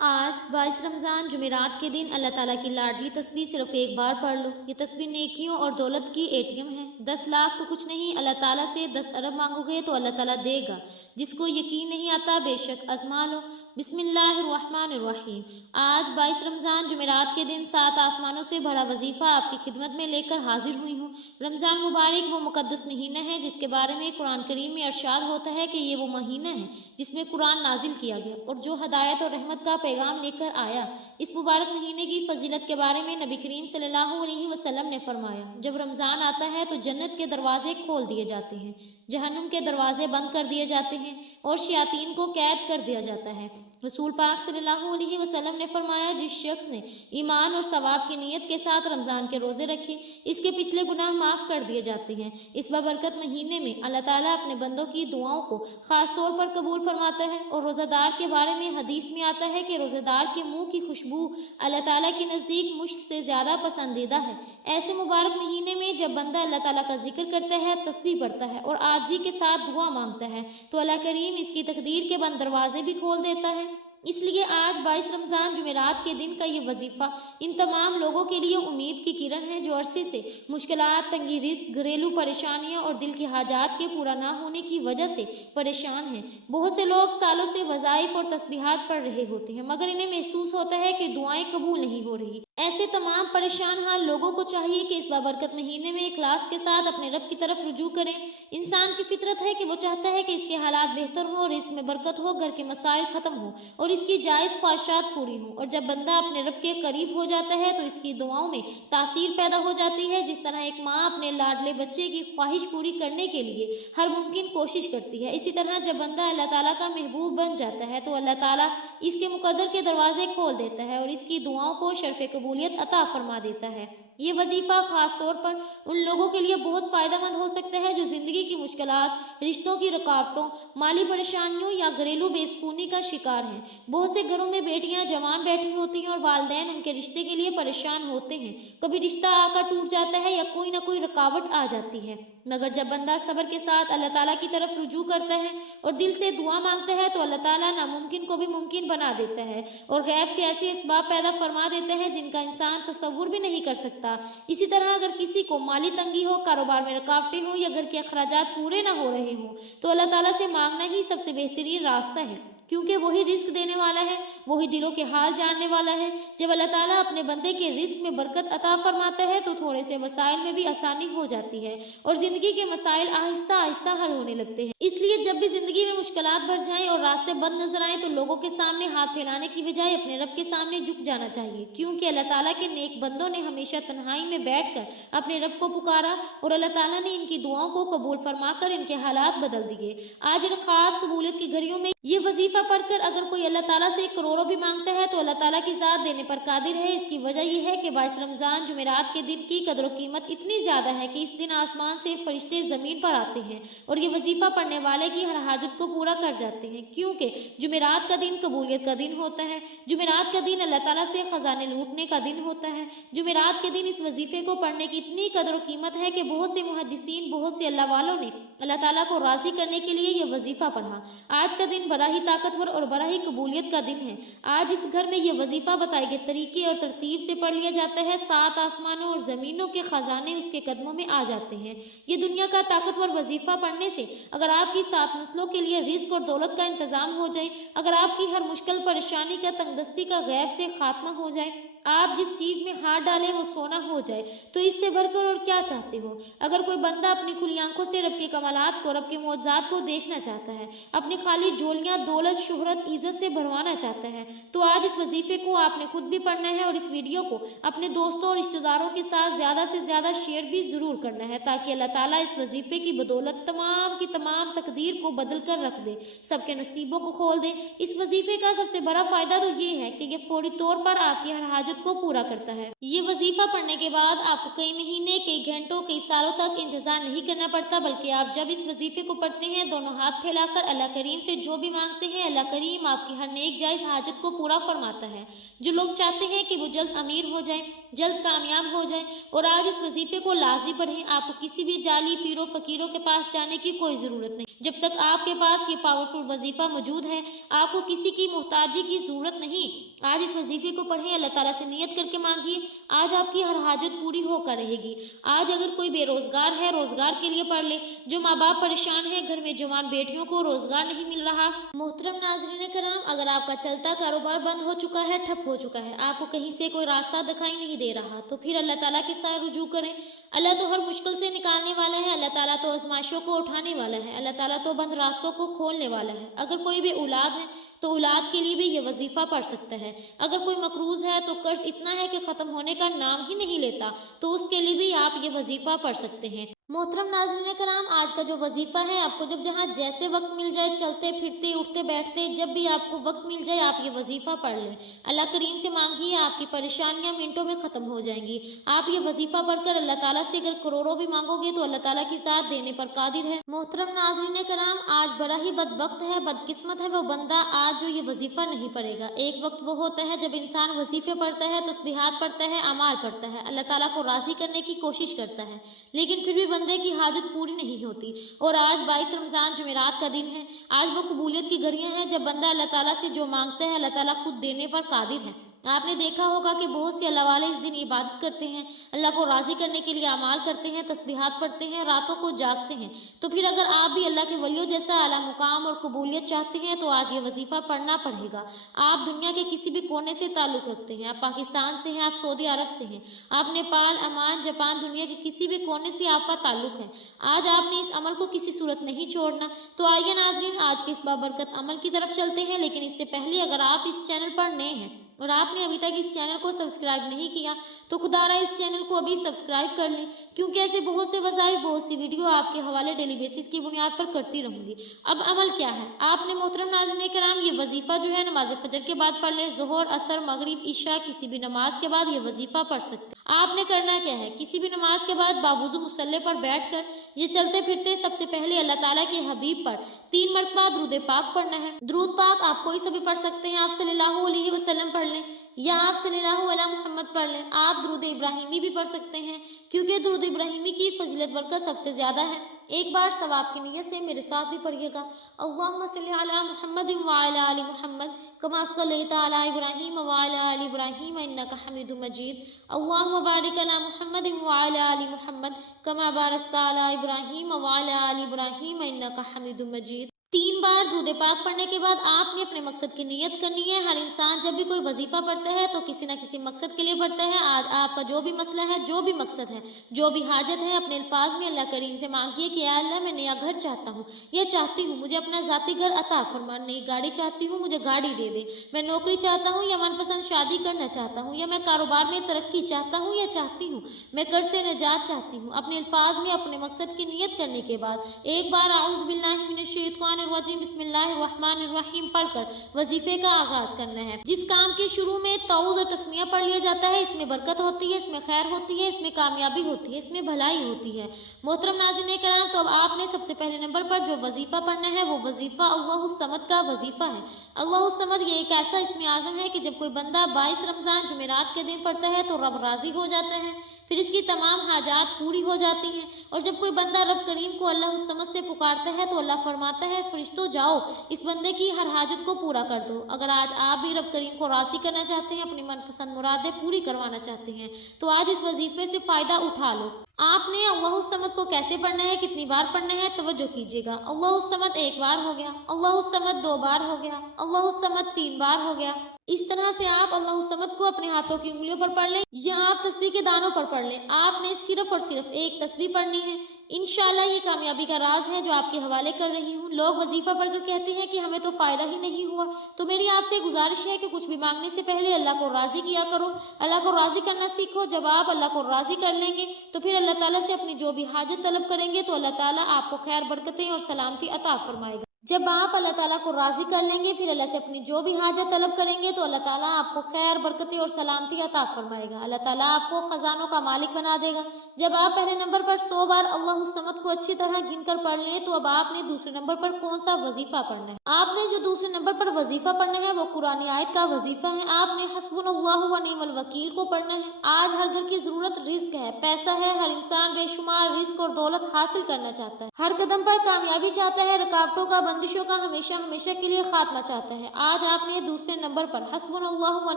آج 22 رمضان جمعرات کے دن اللہ تعالیٰ کی لاڈلی تسبیح صرف ایک بار پڑھ لو۔ یہ تسبیح نیکیوں اور دولت کی ATM ہے۔ 10 لاکھ تو کچھ نہیں، اللہ تعالیٰ سے 10 ارب مانگو گے تو اللہ تعالیٰ دے گا۔ جس کو یقین نہیں آتا بے شک آزما لو۔ بسم اللہ الرحمن الرحیم۔ آج 22 رمضان جمعرات کے دن 7 آسمانوں سے بڑا وظیفہ آپ کی خدمت میں لے کر حاضر ہوئی ہوں۔ رمضان مبارک وہ مقدس مہینہ ہے جس کے بارے میں قرآن کریم میں ارشاد ہوتا ہے کہ یہ وہ مہینہ ہے جس میں قرآن نازل کیا گیا اور جو ہدایت اور رحمت کا پیغام لے کر آیا۔ اس مبارک مہینے کی فضیلت کے بارے میں نبی کریم صلی اللہ علیہ وسلم نے فرمایا، جب رمضان آتا ہے تو جنت کے دروازے کھول دیے جاتے ہیں، جہنم کے دروازے بند کر دیے جاتے ہیں اور شیاطین کو قید کر دیا جاتا ہے۔ رسول پاک صلی اللہ علیہ وسلم نے فرمایا، جس شخص نے ایمان اور ثواب کی نیت کے ساتھ رمضان کے روزے رکھے اس کے پچھلے گناہ معاف کر دیے جاتے ہیں۔ اس بابرکت مہینے میں اللہ تعالیٰ اپنے بندوں کی دعاؤں کو خاص طور پر قبول فرماتا ہے اور روزہ دار کے بارے میں حدیث میں آتا ہے کہ روزہ دار کے منہ کی خوشبو اللہ تعالیٰ کے نزدیک مشک سے زیادہ پسندیدہ ہے۔ ایسے مبارک مہینے میں جب بندہ اللہ تعالیٰ کا ذکر کرتا ہے، تسبیح پڑھتا ہے اور عاجزی کے ساتھ دعا مانگتا ہے تو اللہ کریم اس کی تقدیر کے بند دروازے بھی کھول دیتا ہے۔ اس لیے آج 22 رمضان جمعرات کے دن کا یہ وظیفہ ان تمام لوگوں کے لیے امید کی کرن ہے جو عرصے سے مشکلات، تنگی رزق، گھریلو پریشانیاں اور دل کی حاجات کے پورا نہ ہونے کی وجہ سے پریشان ہیں۔ بہت سے لوگ سالوں سے وظائف اور تسبیحات پڑھ رہے ہوتے ہیں مگر انہیں محسوس ہوتا ہے کہ دعائیں قبول نہیں ہو رہی۔ ایسے تمام پریشان حال لوگوں کو چاہیے کہ اس بابرکت مہینے میں اخلاص کے ساتھ اپنے رب کی طرف رجوع کریں۔ انسان کی فطرت ہے کہ وہ چاہتا ہے کہ اس کے حالات بہتر ہوں، رزق میں برکت ہو، گھر کے مسائل ختم ہوں اور اس کی جائز خواہشات پوری ہوں، اور جب بندہ اپنے رب کے قریب ہو جاتا ہے تو اس کی دعاؤں میں تاثیر پیدا ہو جاتی ہے۔ جس طرح ایک ماں اپنے لاڈلے بچے کی خواہش پوری کرنے کے لیے ہر ممکن کوشش کرتی ہے، اسی طرح جب بندہ اللہ تعالیٰ کا محبوب بن جاتا ہے تو اللہ تعالیٰ اس کے مقدر کے دروازے کھول دیتا ہے اور اس کی دعاؤں کو شرف قبولیت عطا فرما دیتا ہے۔ یہ وظیفہ خاص طور پر ان لوگوں کے لیے بہت فائدہ مند ہو سکتا ہے جو زندگی کی مشکلات، رشتوں کی رکاوٹوں، مالی پریشانیوں یا گھریلو بے سکونی کا شکار ہیں۔ بہت سے گھروں میں بیٹیاں جوان بیٹھی ہوتی ہیں اور والدین ان کے رشتے کے لیے پریشان ہوتے ہیں۔ کبھی رشتہ آ کر ٹوٹ جاتا ہے یا کوئی نہ کوئی رکاوٹ آ جاتی ہے، مگر جب بندہ صبر کے ساتھ اللہ تعالیٰ کی طرف رجوع کرتا ہے اور دل سے دعا مانگتا ہے تو اللہ تعالیٰ ناممکن کو بھی ممکن بنا دیتا ہے اور غیب سے ایسے اسباب پیدا فرما دیتا ہے جن کا انسان تصور بھی نہیں کر سکتا۔ اسی طرح اگر کسی کو مالی تنگی ہو، کاروبار میں رکاوٹیں ہوں یا گھر کے اخراجات پورے نہ ہو رہے ہوں تو اللہ تعالیٰ سے مانگنا ہی سب سے بہترین راستہ ہے، کیونکہ وہی رزق دینے والا ہے، وہی دلوں کے حال جاننے والا ہے۔ جب اللہ تعالیٰ اپنے بندے کے رزق میں برکت عطا فرماتا ہے تو تھوڑے سے وسائل میں بھی آسانی ہو جاتی ہے اور زندگی کے مسائل آہستہ آہستہ حل ہونے لگتے ہیں۔ اس لیے جب بھی زندگی میں مشکلات بڑھ جائیں اور راستے بند نظر آئیں تو لوگوں کے سامنے ہاتھ پھیلانے کی بجائے اپنے رب کے سامنے جھک جانا چاہیے، کیونکہ اللہ تعالیٰ کے نیک بندوں نے ہمیشہ تنہائی میں بیٹھ کر اپنے رب کو پکارا اور اللہ تعالیٰ نے ان کی دعاؤں کو قبول فرما کر ان کے حالات بدل دیے۔ آج ان خاص قبولیت کی گھڑیوں میں یہ وظیفہ پڑھ کر اگر کوئی اللہ تعالیٰ سے کروڑوں بھی مانگتا ہے تو اللہ تعالیٰ کی ذات دینے پر قادر ہے۔ اس کی وجہ یہ ہے کہ 22 رمضان جمعرات کے دن کی قدر و قیمت اتنی زیادہ ہے کہ اس دن آسمان سے فرشتے زمین پر آتے ہیں اور یہ وظیفہ پڑھنے والے کی ہر حاجت کو پورا کر جاتے ہیں، کیونکہ جمعرات کا دن قبولیت کا دن ہوتا ہے۔ جمعرات کا دن اللہ تعالیٰ سے خزانے لوٹنے کا دن ہوتا ہے۔ جمعرات کے دن اس وظیفے کو پڑھنے کی اتنی قدر و قیمت ہے کہ بہت سے محدثین، بہت سے اللہ والوں نے اللہ تعالیٰ کو راضی کرنے کے لیے یہ وظیفہ پڑھا۔ آج کا دن بڑا ہی طاقتور اور بڑا ہی قبولیت کا دن ہے۔ آج اس گھر میں یہ وظیفہ بتائے گئے طریقے اور ترتیب سے پڑھ لیا جاتا ہے۔ 7 آسمانوں اور زمینوں کے خزانے اس کے قدموں میں آ جاتے ہیں۔ یہ دنیا کا طاقتور وظیفہ پڑھنے سے اگر آپ کی 7 نسلوں کے لیے رزق اور دولت کا انتظام ہو جائے، اگر آپ کی ہر مشکل پریشانی کا، تنگ دستی کا غیب سے خاتمہ ہو جائے، آپ جس چیز میں ہاتھ ڈالیں وہ سونا ہو جائے، تو اس سے بڑھ کر اور کیا چاہتے ہو؟ اگر کوئی بندہ اپنی کھلی آنکھوں سے رب کے کمالات کو، رب کے معجزات کو دیکھنا چاہتا ہے، اپنی خالی جھولیاں دولت، شہرت، عزت سے بھروانا چاہتا ہے تو آج اس وظیفے کو آپ نے خود بھی پڑھنا ہے اور اس ویڈیو کو اپنے دوستوں اور رشتہ داروں کے ساتھ زیادہ سے زیادہ شیئر بھی ضرور کرنا ہے تاکہ اللہ تعالیٰ اس وظیفے کی بدولت تمام کی تمام تقدیر کو بدل کر رکھ دے، سب کے نصیبوں کو کھول دے۔ اس وظیفے کا سب سے بڑا فائدہ تو یہ ہے کہ یہ فوری طور پر آپ کی ہر حاجت हाजत को पूरा करता है। ये वजीफा पढ़ने के बाद आपको कई महीने, कई घंटों, कई सालों तक इंतजार नहीं करना पड़ता, बल्कि आप जब इस वजीफे को पढ़ते हैं, दोनों हाथ फैलाकर अल्लाह करीम से जो भी मांगते हैं, अल्लाह करीम आपकी हर नेक जायज़ हाजत को पूरा फरमाता है। जो लोग चाहते हैं कि वो जल्द अमीर हो जाए, जल्द कामयाब हो जाए और आज इस वजीफे को लाजमी पढ़ें। आपको किसी भी जाली पीरों फकीरों के पास जाने की कोई ज़रूरत नहीं। जब तक आपके पास ये पावरफुल वजीफा मौजूद है, आपको किसी की मोहताजी की ज़रूरत नहीं। आज इस वजीफे को पढ़ें, अल्लाह ताला से नियत करके मांगिए, आज आपकी हर हाजत पूरी होकर रहेगी। आज अगर कोई बेरोज़गार है, रोज़गार के लिए पढ़ ले। जो माँ बाप परेशान है, घर में जवान बेटियों को रोज़गार नहीं मिल रहा। मोहतरम नाज़रीन कराम, अगर आपका चलता कारोबार बंद हो चुका है, ठप हो चुका है, आपको कहीं से कोई रास्ता दिखाई नहीं दे रहा, तो फिर अल्लाह ताला के साथ रुजू करें। अल्लाह तो हर मुश्किल से निकालने वाला है, अल्लाह ताला तो आजमाइशों को उठाने वाला है, अल्लाह ताला तो बंद रास्तों को खोलने वाला है। अगर कोई भी औलाद है तो औलाद के लिए भी ये वजीफ़ा पढ़ सकता है। अगर कोई मकरूज़ है तो कर्ज इतना है कि ख़त्म होने का नाम ही नहीं लेता, तो उसके लिए भी आप ये वजीफ़ा पढ़ सकते हैं। मोहतरम नाज़रीन कराम, आज का जो वजीफ़ा है, आपको जब जहाँ जैसे वक्त मिल जाए, चलते फिरते उठते बैठते जब भी आपको वक्त मिल जाए, आप ये वजीफ़ा पढ़ लें। अल्लाह करीम से मांगिए, आपकी परेशानियाँ मिनटों में ख़त्म हो जाएंगी। आप ये वजीफ़ा पढ़कर अल्लाह ताला से अगर करोड़ों भी मांगोगे तो अल्लाह ताला की ज़ात देने पर कादिर है। मोहतरम नाज़रीन कराम, आज बड़ा ही बदबख्त है, बदकिस्मत है वो बंदा आज जो ये वजीफ़ा नहीं पढ़ेगा। एक वक्त वो होता है जब इंसान वजीफ़े पढ़ता है, तस्बीहात पढ़ता है, अमाल पढ़ता है, अल्लाह ताला को राज़ी करने की कोशिश करता है, लेकिन फिर भी बंदे की हाजत पूरी नहीं होती। और आज 22 रमज़ान जुमेरात का दिन है। आज वो कबूलियत की घड़ियां हैं जब बंदा अल्लाह ताला से जो मांगता है, अल्लाह ताला खुद देने पर कादिर है। आपने देखा होगा कि बहुत से अल्लाह वाले इस दिन इबादत करते हैं, अल्लाह को राज़ी करने के लिए अमाल करते हैं, तस्बीहात पढ़ते हैं, रातों को जागते हैं। तो फिर अगर आप भी अल्लाह के वलियों जैसा आला मुकाम और कबूलियत चाहते हैं तो आज ये वजीफ़ा पढ़ना पड़ेगा। आप दुनिया के किसी भी कोने से ताल्लुक़ रखते हैं, आप पाकिस्तान से हैं, आप सऊदी अरब से हैं, आप नेपाल, अमान, जापान, दुनिया के किसी भी कोने से आपका ताल्लुक़ है, आज आपने इस अमल को किसी सूरत नहीं छोड़ना। तो आइए नाज़रीन, आज के इस बाबरकत अमल की तरफ चलते हैं। लेकिन इससे पहले अगर आप इस चैनल पर नए हैं और आपने अभी तक इस चैनल को सब्सक्राइब नहीं किया तो खुदारा इस चैनल को अभी सब्सक्राइब कर लें, क्योंकि ऐसे बहुत से वज़ाइफ, बहुत सी वीडियो आपके हवाले डेली बेसिस की बुनियाद पर करती रहूँगी। अब अमल क्या है? आपने मोहतरम नाज़रीन कराम ये वजीफ़ा जो है नमाज फजर के बाद पढ़ लें। ज़ोहर, असर, मगरिब, इशा किसी भी नमाज के बाद ये वजीफ़ा पढ़ सकते हैं। आपने करना क्या है? किसी भी नमाज के बाद बावुज़ू मुसल्ले पर बैठकर ये चलते फिरते सबसे पहले अल्लाह ताला के हबीब पर 3 मरतबा दुरूद पाक पढ़ना है। दुरूद पाक आप कोई सा भी पढ़ सकते हैं, आप सल्लल्लाहु अलैहि वसल्लम पढ़ लें या आप सल्लल्लाहु अला मुहम्मद पढ़ लें। आप दुरूद इब्राहिमी भी पढ़ सकते हैं, क्योंकि दुरूद इब्राहिमी की फजीलत बरकत सबसे ज़्यादा है। एक बार सवाब की नीयत से मेरे साथ भी पढ़िएगा। अल्लाहुम्मा सल्लि अला मुहम्मद व अला आलि मुहम्मद कमा सल्लैता अला इब्राहीम व अला आलि इब्राहीम इन्नका हमीदुम मजीद। अल्लाहुम्मा बारिक अला मुहम्मद व अला आलि मुहम्मद कमा बारकता अला इब्राहीम व अला आलि इब्राहीम इन्नका हमीदुम मजीद। 3 बार दुरूद पाक पढ़ने के बाद आपने अपने मकसद की नियत करनी है। हर इंसान जब भी कोई वजीफ़ा पढ़ता है तो किसी न किसी मकसद के लिए पढ़ता है। आज आपका जो भी मसला है, जो भी मकसद है, जो भी हाजत है, अपने अल्फाज में अल्लाह करीम से मांगिए कि या अल्लाह मैं नया घर चाहता हूँ, या चाहती हूँ, मुझे अपना ज़ाती घर अता फरमा, नई गाड़ी चाहती हूँ, मुझे गाड़ी दे दे, मैं नौकरी चाहता हूँ या मनपसंद शादी करना चाहता हूँ, या मैं कारोबार में तरक्की चाहता हूँ या चाहती हूँ, मैं कर्ज से निजात चाहती हूँ। अपने अल्फाज में अपने मकसद की नियत करने के बाद एक बार आऊज़ बिल्लाहि मिनश शैतानिर रजीम बिस्मिल्लाहिर्रहमानिर्रहीम पढ़कर वजीफे का आगाज करना है। जिस काम के शुरू में तौज़ और तस्मिया पढ़ लिया जाता है, इसमें बरकत होती है, इसमें खैर होती है, इसमें कामयाबी होती है, इसमें भलाई होती है। मोहतरम नाज़रीन कराम, तो अब आपने सबसे पहले नंबर पर जो वजीफा पढ़ना है वो वजीफा अल्लाहुस समद का वजीफा है। अल्लाहुस समद ये एक ऐसा इस्म आज़म है कि जब कोई बंदा 22 रमज़ान जुमेरात के दिन पढ़ता है तो रब राज़ी हो जाता है, फिर इसकी तमाम हाजात पूरी हो जाती हैं। और जब कोई बंदा रब करीम को अल्लाह समझ से पुकारता है तो अल्लाह फरमाता है, फरिश्तों जाओ इस बंदे की हर हाजत को पूरा कर दो। अगर आज आप भी रब करीम को राज़ी करना चाहते हैं, अपनी मनपसंद मुरादें पूरी करवाना चाहते हैं, तो आज इस वजीफे से फ़ायदा उठा लो। आपने अल्लाहुस समद को कैसे पढ़ना है, कितनी बार पढ़ना है, तवज्जो कीजिएगा। अल्लाहुस समद 1 बार हो गया, अल्लाहुस समद 2 बार हो गया, अल्लाहुस समद 3 बार हो गया। इस तरह से आप अल्लाहुस समद को अपने हाथों की उंगलियों पर पढ़ लें या आप तस्बीह के दानों पर पढ़ लें। आपने सिर्फ और सिर्फ एक तस्बीह पढ़नी है। इंशाल्लाह ये कामयाबी का राज है जो आपके हवाले कर रही हूँ। लोग वजीफा पढ़कर कहते हैं कि हमें तो फ़ायदा ही नहीं हुआ, तो मेरी आपसे गुजारिश है कि कुछ भी मांगने से पहले अल्लाह को राज़ी किया करो, अल्लाह को राज़ी करना सीखो। जब आप अल्लाह को राज़ी कर लेंगे तो फिर अल्लाह ताला से अपनी जो भी हाजत तलब करेंगे तो अल्लाह ताला आपको खैर, बरकतें और सलामती अता फरमाएगा। जब आप अल्लाह ताला को राज़ी कर लेंगे, फिर अल्लाह से अपनी जो भी हाजत तलब करेंगे तो अल्लाह ताला आपको खैर, बरकतें और सलामती अता फरमाएगा। अल्लाह ताला आपको ख़ज़ानों का मालिक बना देगा। जब आप पहले नंबर पर 100 बार अल्लाहु समद को अच्छी तरह गिन कर पढ़ लें, तो अब आपने दूसरे नंबर पर कौन सा वजीफ़ा पढ़ना है। आपने जो दूसरे नंबर पर वजीफ़ा पढ़ना है वो कुरानी आयत का वजीफ़ा है। आपने हस्बुनल्लाहु व निअमल वकील को पढ़ना है। आज हर घर की ज़रूरत रिज़्क है, पैसा है। हर इंसान बेशुमार रिज़्क और दौलत हासिल करना चाहता है, हर कदम पर कामयाबी चाहता है, रुकावटों का, बंदिशों का हमेशा हमेशा के लिए खात्मा चाहता है। आज आपने दूसरे नंबर पर हस्बुनल्लाहु व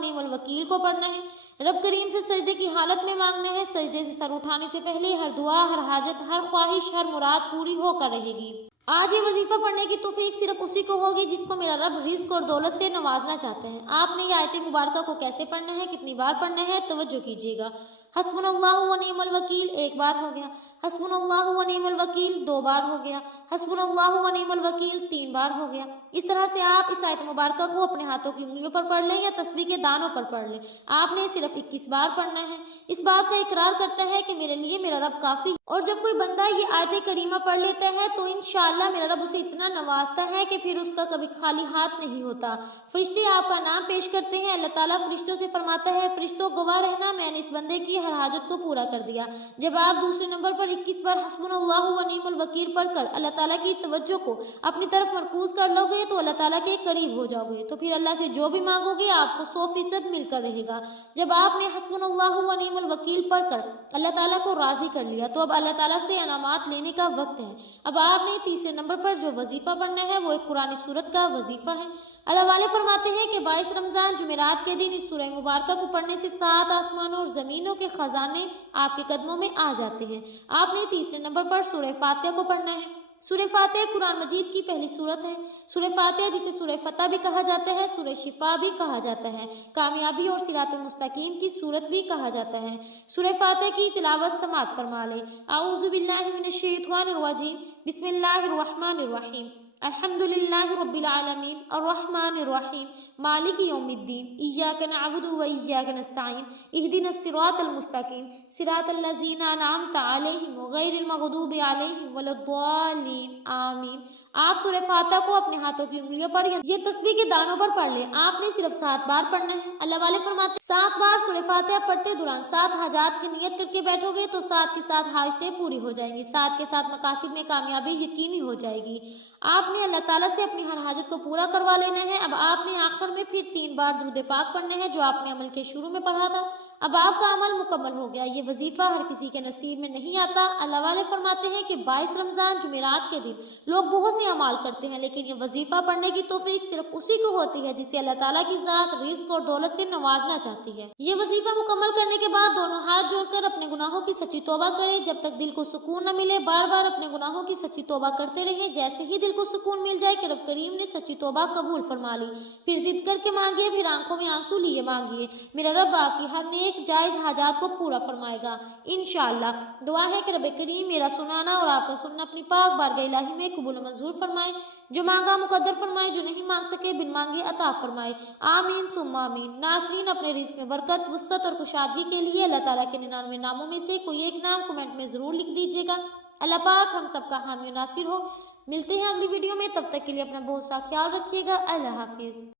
निअमल वकील को पढ़ना है। रब करीम से सजदे की हालत में मांगना है। सजदे से सर उठाने से पहले हर दुआ, हर हाजत, हर ख्वाहिश, हर मुराद पूरी होकर रहेगी। आज ये वजीफा पढ़ने की तौफीक सिर्फ उसी को होगी जिसको मेरा रब रिज़्क और दौलत से नवाजना चाहते हैं। आपने ये आयत मुबारक को कैसे पढ़ना है, कितनी बार पढ़ना है, तवज्जो कीजिएगा। हस्बुनल्लाहु व निअमल वकील 1 बार हो गया, हस्बुनल्लाहु व निअमल वकील 2 बार हो गया, हस्बुनल्लाहु व निअमल वकील 3 बार हो गया। इस तरह से आप इस आयत मुबारक को अपने हाथों की उंगलियों पर पढ़ लें या तस्बीह के दानों पर पढ़ लें। आपने सिर्फ 21 बार पढ़ना है। इस बात का इकरार करता है कि मेरे लिए मेरा रब काफ़ी है। और जब कोई बंदा ये आयत करीमा पढ़ लेता है तो इंशाअल्लाह मेरा रब उसे इतना नवाजता है कि फिर उसका कभी खाली हाथ नहीं होता। फरिश्ते आपका नाम पेश करते हैं। अल्लाह ताला फरिश्तों से फरमाता है, फरिश्तों गवाह रहना, मैंने इस बंदे की हर हाजत को पूरा कर दिया। जब आप दूसरे नंबर पर 21 बार हस्बुनल्लाहु व निअमल वकील पढ़कर अल्लाह ताला की तवज्जो को अपनी तरफ मरकूज कर लोगे तो अल्लाह ताला के करीब हो जाओगे। तो फिर अल्लाह से जो भी मांगोगे आपको 100% मिलकर रहेगा। जब आपने हस्बुनल्लाहु व निअमल वकील पढ़कर अल्लाह ताला को राज़ी कर लिया तो अब अल्लाह ताला से अनामात लेने का वक्त है। अब आपने तीसरे नंबर पर जो वजीफ़ा पढ़ना है वो एक कुरानी सूरत का वजीफ़ा है। अल्लाह वाले फरमाते हैं कि 22 रमज़ान जुमेरात के दिन इस सूरह मुबारक को पढ़ने से 7 आसमानों और ज़मीनों के ख़जाने आपके कदमों में आ जाते हैं। आपने तीसरे नंबर पर सूरह फातिहा को पढ़ना है। सूरह फातिहा कुरान मजीद की पहली सूरत है। सूरह फातिहा जिसे सूरह फतह भी कहा जाता है, सूरह शिफा भी कहा जाता है, कामयाबी और सिरात मुस्तकीम की सूरत भी कहा जाता है। सूरह फातिहा की तिलावत समात फरमा ले। आऊज़ु बिल्लाहि मिनश शैतानिर रजीम, बिस्मिल्लाहिर रहमानिर रहीम, अल्हम्दुलिल्लाहि रब्बिल आलमीन, अर्रहमानिर रहीम, मालिकि यौमिद्दीन, इय्याका नअबुदु व इय्याका नस्तईन, इहदिनस सिरातल मुस्तकीम, सिरातल लज़ीना अनअमता अलैहिम गैरिल मग़दूबि अलैहिम वलद्दालीन, आमीन। आप सूरह फातिहा को अपने हाथों की उंगलियों पर ये तस्बीह के दानों पर पढ़ लें। आपने सिर्फ 7 बार पढ़ना है। अल्लाह वाले फरमाते 7 बार सूरह फातिहा पढ़ते दौरान 7 हाजात की नियत करके बैठोगे तो 7 के 7 हाजतें पूरी हो जाएंगी, 7 के 7 मकासिद में कामयाबी यकीनी हो जाएगी। आपने अल्लाह ताला से अपनी हर हाजत को पूरा करवा लेना है। अब आपने आखिर में फिर 3 बार दुरूद पाक पढ़ना है जो आपने अमल के शुरू में पढ़ा था। अब आपका अमल मुकम्मल हो गया। ये वजीफ़ा हर किसी के नसीब में नहीं आता। अल्लाह वाले फरमाते हैं कि 22 रमज़ान जुमेरात के दिन लोग बहुत से अमाल करते हैं, लेकिन ये वजीफ़ा पढ़ने की तौफीक सिर्फ उसी को होती है जिसे अल्लाह ताला की ज़ात रिज़्क और दौलत से नवाजना चाहती है। ये वजीफ़ा मुकम्मल करने के बाद दोनों हाथ जोड़कर अपने गुनाहों की सच्ची तौबा करें। जब तक दिल को सुकून न मिले बार बार अपने गुनाहों की सच्ची तौबा करते रहें। जैसे ही दिल को सुकून मिल जाए कि रब करीम ने सच्ची तौबा कबूल फरमा ली, फिर जिद करके मांगिए, फिर आंखों में आंसू लिए मांगिए। मेरा रब आपकी हर नेक जायज़ हाजात को पूरा फरमाएगा इंशाअल्लाह। दुआ है कि रब करीम मेरा सुनाना और आपका सुनना अपनी पाक बारगाह इलाही में कबूल मंजूर फरमाए। जो मांगा मुकद्दर फरमाए, जो नहीं मांग सके बिन मांगे अता फरमाए। आमीन सुम्मा आमीन। नाज़रीन, अपने रिज़्क़ में बरकत, वुसअत और कुशादगी के लिए अल्लाह ताला के 99 नामों में से कोई एक नाम कमेंट में ज़रूर लिख दीजिएगा। अल्लाह पाक हम सबका हामी नासिर हो। मिलते हैं अगली वीडियो में, तब तक के लिए अपना बहुत सा ख्याल रखिएगा। अल्लाह हाफिज़।